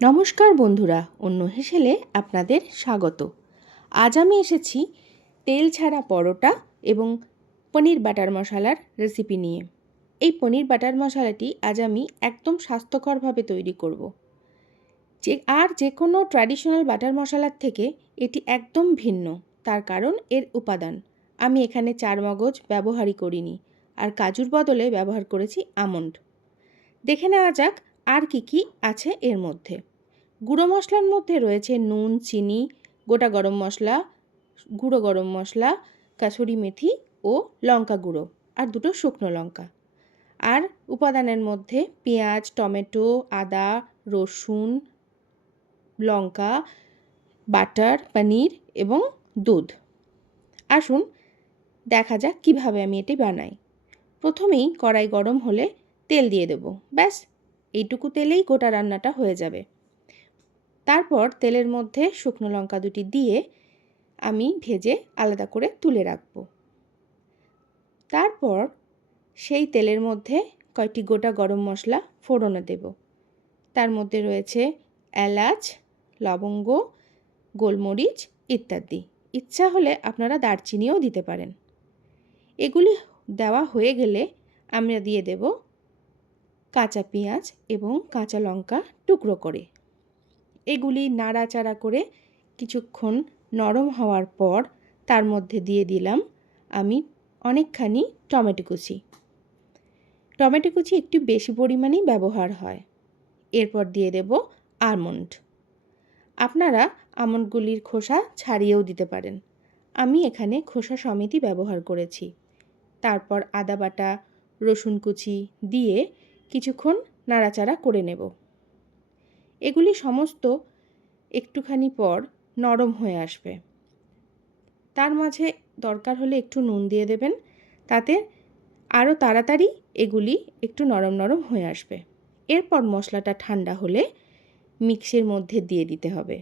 নমস্কার বন্ধুরা, অন্য হেসেলে আপনাদের স্বাগত। আজ আমি এসেছি তেল ছাড়া পরোটা এবং পনির বাটার মশলার রেসিপি নিয়ে। এই পনির বাটার মশলাটি আজ আমি একদম স্বাস্থ্যকরভাবে তৈরি করব। যে কোনো ট্র্যাডিশনাল বাটার মশলার থেকে এটি একদম ভিন্ন। তার কারণ এর উপাদান। আমি এখানে চারমগজ ব্যবহারই করিনি, আর কাজুর বদলে ব্যবহার করেছি আমন্ড। দেখে নেওয়া যাক আর কি আছে এর মধ্যে। গুঁড়ো মশলার মধ্যে রয়েছে নুন, চিনি, গোটা গরম মশলা, গুঁড়ো গরম মশলা, কাসুরি মেথি ও লঙ্কা গুঁড়ো, আর দুটো শুকনো লঙ্কা। আর উপাদানের মধ্যে পেঁয়াজ, টমেটো, আদা, রসুন, লঙ্কা, বাটার, পনির এবং দুধ। আসুন দেখা যাক কিভাবে আমি এটি বানাই। প্রথমেই কড়াই গরম হলে তেল দিয়ে দেব। ব্যাস, এইটুকু তেলেই গোটা রান্নাটা হয়ে যাবে। তারপর তেলের মধ্যে শুকনো লঙ্কা দুটি দিয়ে আমি ভেজে আলাদা করে তুলে রাখব। তারপর সেই তেলের মধ্যে কয়েকটি গোটা গরম মশলা ফোড়নে দেব। তার মধ্যে রয়েছে এলাচ, লবঙ্গ, গোলমরিচ ইত্যাদি। ইচ্ছা হলে আপনারা দারচিনিও দিতে পারেন। এগুলি দেওয়া হয়ে গেলে আমরা দিয়ে দেব কাঁচা পেঁয়াজ এবং কাঁচা লঙ্কা টুকরো করে। এগুলি নাড়াচাড়া করে কিছুক্ষণ নরম হওয়ার পর তার মধ্যে দিয়ে দিলাম আমি অনেকখানি টমেটো কুচি। টমেটো কুচি একটু বেশি পরিমাণেই ব্যবহার হয়। এরপর দিয়ে দেব আমন্ড। আপনারা আমন্ডগুলির খোসা ছাড়িয়েও দিতে পারেন। আমি এখানে খোসা সমেতই ব্যবহার করেছি। তারপর আদা বাটা, রসুন কুচি দিয়ে কিছুক্ষণ নাড়াচাড়া করে নেব। এগুলি সমস্ত একটুখানি পর নরম হয়ে আসবে। তার মাঝে দরকার হলে একটু নুন দিয়ে দেবেন, তাতে আরও তাড়াতাড়ি এগুলি একটু নরম নরম হয়ে আসবে। এরপর মশলাটা ঠান্ডা হলে মিক্সির মধ্যে দিয়ে দিতে হবে।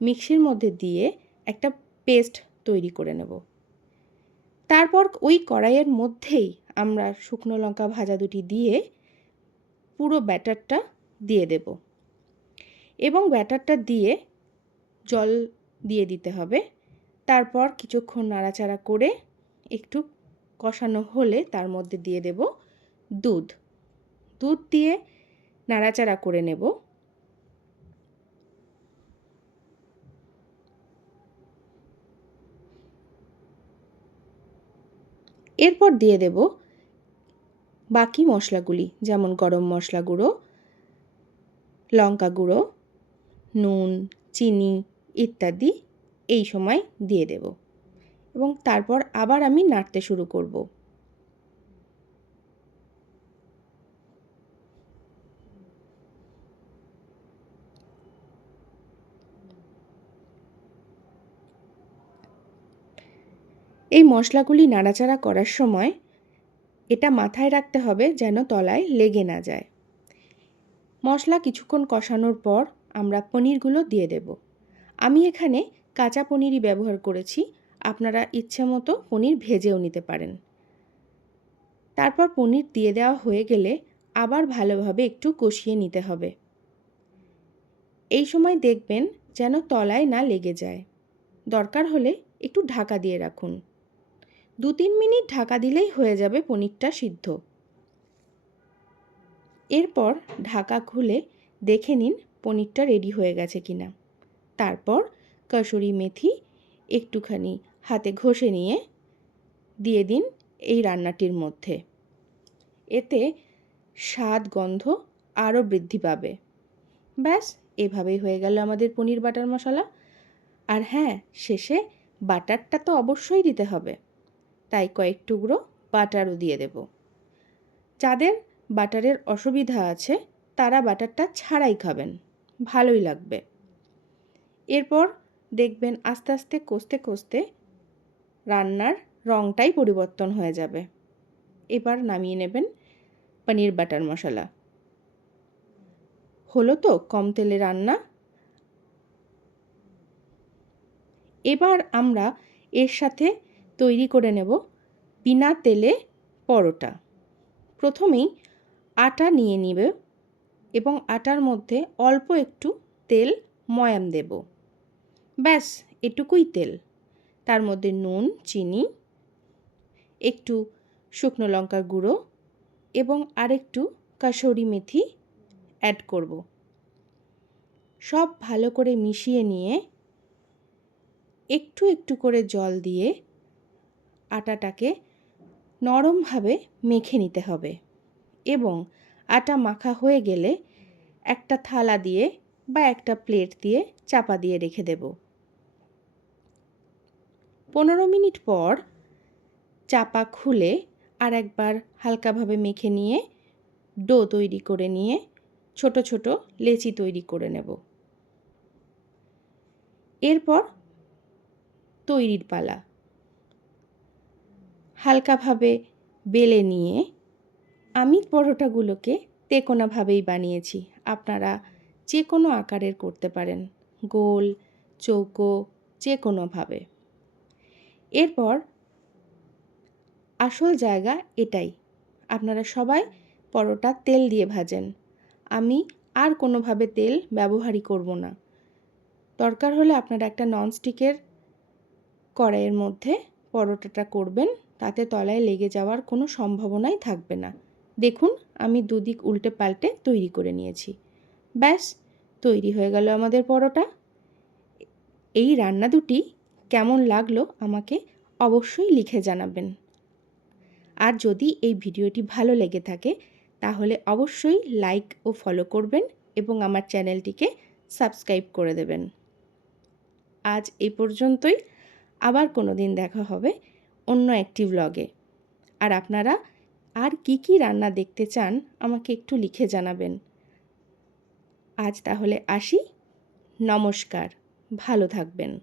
মিক্সির মধ্যে দিয়ে একটা পেস্ট তৈরি করে নেব। তারপর ওই কড়াইয়ের মধ্যেই আমরা শুকনো লঙ্কা ভাজা দুটি দিয়ে পুরো ব্যাটারটা দিয়ে দেব এবং ব্যাটারটা দিয়ে জল দিয়ে দিতে হবে। তারপর কিছুক্ষণ নাড়াচাড়া করে একটু কষানো হলে তার মধ্যে দিয়ে দেব দুধ। দুধ দিয়ে নাড়াচাড়া করে নেব। এরপর দিয়ে দেব বাকি মশলাগুলি, যেমন গরম মশলা গুঁড়ো, লঙ্কা গুঁড়ো, নুন, চিনি ইত্যাদি এই সময় দিয়ে দেব এবং তারপর আবার আমি নাড়তে শুরু করব। এই মশলাগুলি নাড়াচাড়া করার সময় এটা মাথায় রাখতে হবে যেন তলায় লেগে না যায়। মশলা কিছুক্ষণ কষানোর পর আমরা পনিরগুলো দিয়ে দেব। আমি এখানে কাঁচা পনিরই ব্যবহার করেছি, আপনারা ইচ্ছে মতো পনির ভেজেও নিতে পারেন। তারপর পনির দিয়ে দেওয়া হয়ে গেলে আবার ভালোভাবে একটু কষিয়ে নিতে হবে। এই সময় দেখবেন যেন তলায় না লেগে যায়। দরকার হলে একটু ঢাকা দিয়ে রাখুন। 2-3 মিনিট ঢাকা দিলেই হয়ে যাবে পনিরটা সিদ্ধ। এরপর ঢাকা খুলে দেখে নিন পনিরটা রেডি হয়ে গেছে কিনা। তারপর কাসুরি মেথি একটুখানি হাতে ঘষে নিয়ে দিয়ে দিন এই রান্নাটির মধ্যে। এতে স্বাদ গন্ধ আরও বৃদ্ধি পাবে। ব্যাস, এভাবেই হয়ে গেল আমাদের পনির বাটার মশলা। আর হ্যাঁ, শেষে বাটারটা তো অবশ্যই দিতে হবে, তাই কয়েক টুকরো বাটারও দিয়ে দেব। যাদের বাটারের অসুবিধা আছে তারা বাটারটা ছাড়াই খাবেন, ভালোই লাগবে। এরপর দেখবেন আস্তে আস্তে কষতে কষতে রান্নার রঙটাই পরিবর্তন হয়ে যাবে। এবার নামিয়ে নেবেন পনির বাটার মশলা। হলো তো কম তেলে রান্না। এবার আমরা এর সাথে তৈরি করে নেব বিনা তেলে পরোটা। প্রথমেই আটা নিয়ে নিবে এবং আটার মধ্যে অল্প একটু তেল ময়াম দেব। ব্যাস এটুকুই তেল। তার মধ্যে নুন, চিনি, একটু শুকনো লঙ্কার গুঁড়ো এবং আরেকটু কাসুরি মেথি অ্যাড করব। সব ভালো করে মিশিয়ে নিয়ে একটু একটু করে জল দিয়ে আটাটাকে নরমভাবে মেখে নিতে হবে এবং আটা মাখা হয়ে গেলে একটা থালা দিয়ে বা একটা প্লেট দিয়ে চাপা দিয়ে রেখে দেব। 15 মিনিট পর চাপা খুলে আর একবার হালকাভাবে মেখে নিয়ে ডো তৈরি করে নিয়ে ছোট ছোট লেচি তৈরি করে নেব। এরপর তৈরির পালা। হালকাভাবে বেলে নিয়ে আমি পরোটাগুলোকে তেকোনাভাবেই বানিয়েছি। আপনারা যে কোনো আকারের করতে পারেন, গোল, চৌকো, যে কোনোভাবে। এরপর আসল জায়গা এটাই, আপনারা সবাই পরোটা তেল দিয়ে ভাজেন। আমি আর কোনোভাবে তেল ব্যবহারই করব না। দরকার হলে আপনারা একটা ননস্টিকের কড়াইয়ের মধ্যে পরোটাটা করবেন, তাতে তলায় লেগে যাওয়ার কোনো সম্ভাবনাই থাকবে না। দেখুন আমি দুদিক উল্টে পাল্টে তৈরি করে নিয়েছি। ব্যাস তৈরি হয়ে গেল আমাদের পরোটা। এই রান্না দুটি কেমন লাগলো আমাকে অবশ্যই লিখে জানাবেন। আর যদি এই ভিডিওটি ভালো লেগে থাকে তাহলে অবশ্যই লাইক ও ফলো করবেন এবং আমার চ্যানেলটিকে সাবস্ক্রাইব করে দেবেন। আজ এই পর্যন্তই। আবার কোনো দিন দেখা হবে অন্য একটি ব্লগে। আর আপনারা আর কি কি রান্না দেখতে চান আমাকে একটু লিখে জানাবেন। আজ তাহলে আসি। নমস্কার, ভালো থাকবেন।